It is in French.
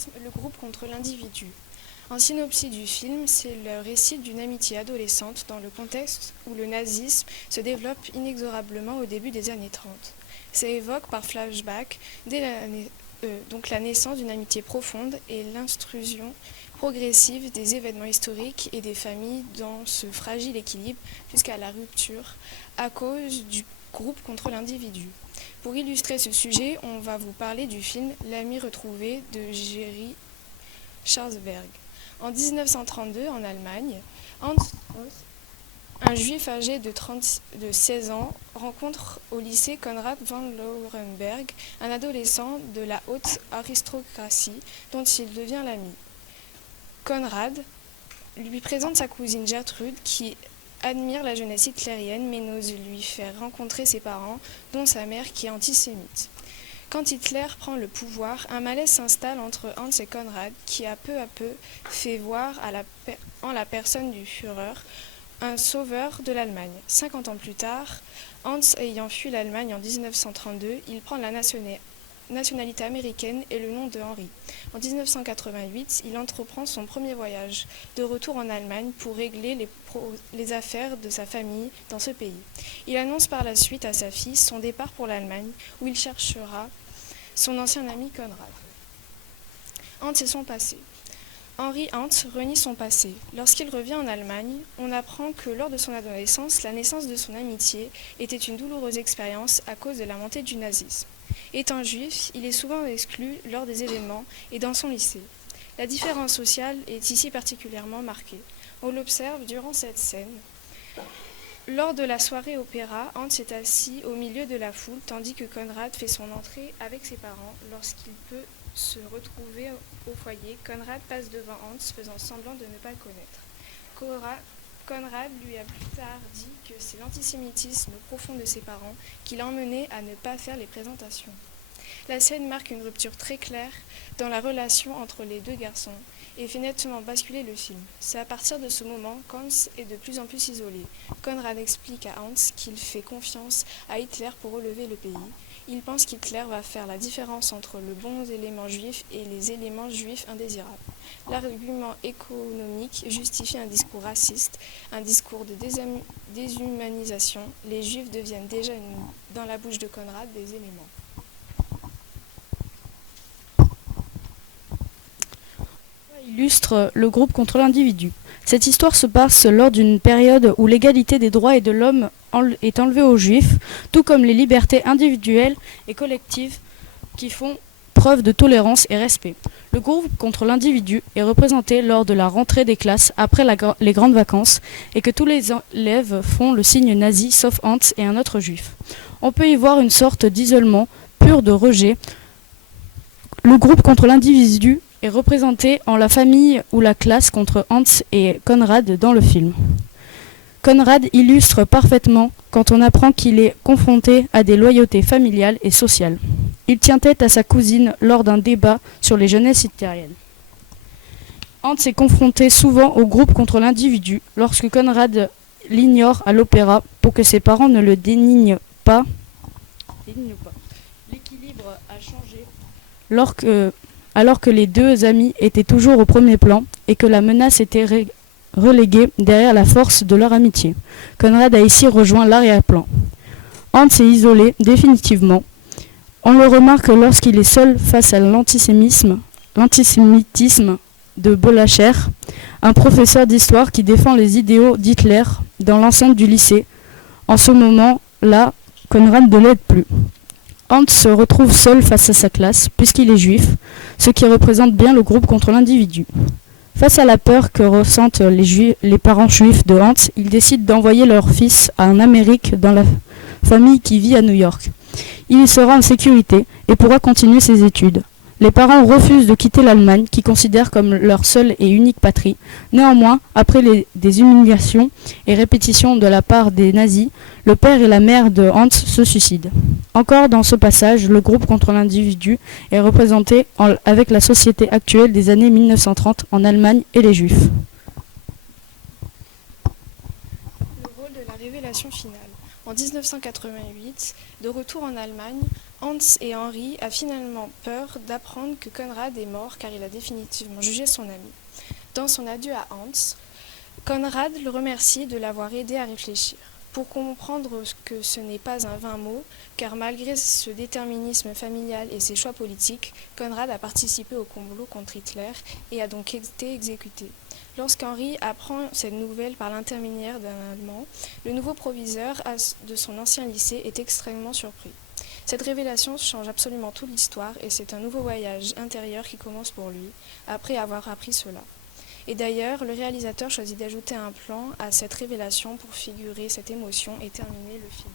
nazisme, le groupe contre l'individu. En synopsis du film, c'est le récit d'une amitié adolescente dans le contexte où le nazisme se développe inexorablement au début des années 30. Ça évoque par flashback la naissance d'une amitié profonde et l'instruction progressive des événements historiques et des familles dans ce fragile équilibre jusqu'à la rupture à cause du groupe contre l'individu. Pour illustrer ce sujet, on va vous parler du film L'ami retrouvé de Jerry Schwarzberg. En 1932, en Allemagne, Hans, un juif âgé de 16 ans, rencontre au lycée Konrad von Laurenberg, un adolescent de la haute aristocratie dont il devient l'ami. Konrad lui présente sa cousine Gertrude qui admire la jeunesse hitlérienne mais n'ose lui faire rencontrer ses parents, dont sa mère qui est antisémite. Quand Hitler prend le pouvoir, un malaise s'installe entre Hans et Konrad qui a peu fait voir en la personne du Führer un sauveur de l'Allemagne. 50 ans plus tard, Hans ayant fui l'Allemagne en 1932, il prend la nationalité américaine et le nom de Henri. En 1988, il entreprend son premier voyage, de retour en Allemagne pour régler les affaires de sa famille dans ce pays. Il annonce par la suite à sa fille son départ pour l'Allemagne, où il cherchera son ancien ami Konrad. Hans et son passé. Henri Hans renie son passé. Lorsqu'il revient en Allemagne, on apprend que lors de son adolescence, la naissance de son amitié était une douloureuse expérience à cause de la montée du nazisme. Étant juif, il est souvent exclu lors des événements et dans son lycée. La différence sociale est ici particulièrement marquée. On l'observe durant cette scène. Lors de la soirée opéra, Hans est assis au milieu de la foule tandis que Konrad fait son entrée avec ses parents. Lorsqu'il peut se retrouver au foyer, Konrad passe devant Hans faisant semblant de ne pas le connaître. Konrad lui a plus tard dit que c'est l'antisémitisme profond de ses parents qui l'a emmené à ne pas faire les présentations. La scène marque une rupture très claire dans la relation entre les deux garçons et fait nettement basculer le film. C'est à partir de ce moment qu'Hans est de plus en plus isolé. Konrad explique à Hans qu'il fait confiance à Hitler pour relever le pays. Il pense qu'Hitler va faire la différence entre le bon élément juif et les éléments juifs indésirables. L'argument économique justifie un discours raciste, un discours de déshumanisation. Les juifs deviennent déjà dans la bouche de Konrad des éléments. Illustre le groupe contre l'individu. Cette histoire se passe lors d'une période où l'égalité des droits et de l'homme est enlevée aux juifs, tout comme les libertés individuelles et collectives qui font preuve de tolérance et respect. Le groupe contre l'individu est représenté lors de la rentrée des classes après les grandes vacances et que tous les élèves font le signe nazi sauf Hans et un autre juif. On peut y voir une sorte d'isolement pur de rejet. Le groupe contre l'individu est représenté en la famille ou la classe contre Hans et Konrad dans le film. Konrad illustre parfaitement quand on apprend qu'il est confronté à des loyautés familiales et sociales. Il tient tête à sa cousine lors d'un débat sur les jeunesses hitlériennes. Hans est confronté souvent au groupe contre l'individu lorsque Konrad l'ignore à l'opéra pour que ses parents ne le dénignent pas. L'équilibre a changé alors que les deux amis étaient toujours au premier plan et que la menace était reléguée derrière la force de leur amitié. Konrad a ici rejoint l'arrière-plan. Hans est isolé définitivement. On le remarque lorsqu'il est seul face à l'antisémitisme de Bolacher, un professeur d'histoire qui défend les idéaux d'Hitler dans l'enceinte du lycée. En ce moment-là, Konrad ne l'aide plus. Hans se retrouve seul face à sa classe, puisqu'il est juif, ce qui représente bien le groupe contre l'individu. Face à la peur que ressentent les parents juifs de Hans, ils décident d'envoyer leur fils en Amérique dans la famille qui vit à New York. Il y sera en sécurité et pourra continuer ses études. Les parents refusent de quitter l'Allemagne, qui considèrent comme leur seule et unique patrie. Néanmoins, après des humiliations et répétitions de la part des nazis, le père et la mère de Hans se suicident. Encore dans ce passage, le groupe contre l'individu est représenté avec la société actuelle des années 1930 en Allemagne et les Juifs. Le rôle de la révélation finale. En 1988, de retour en Allemagne, Hans et Henri a finalement peur d'apprendre que Conrad est mort car il a définitivement jugé son ami. Dans son adieu à Hans, Conrad le remercie de l'avoir aidé à réfléchir. Pour comprendre que ce n'est pas un vain mot, car malgré ce déterminisme familial et ses choix politiques, Conrad a participé au complot contre Hitler et a donc été exécuté. Lorsqu'Henri apprend cette nouvelle par l'intermédiaire d'un Allemand, le nouveau proviseur de son ancien lycée est extrêmement surpris. Cette révélation change absolument toute l'histoire et c'est un nouveau voyage intérieur qui commence pour lui, après avoir appris cela. Et d'ailleurs, le réalisateur choisit d'ajouter un plan à cette révélation pour figurer cette émotion et terminer le film.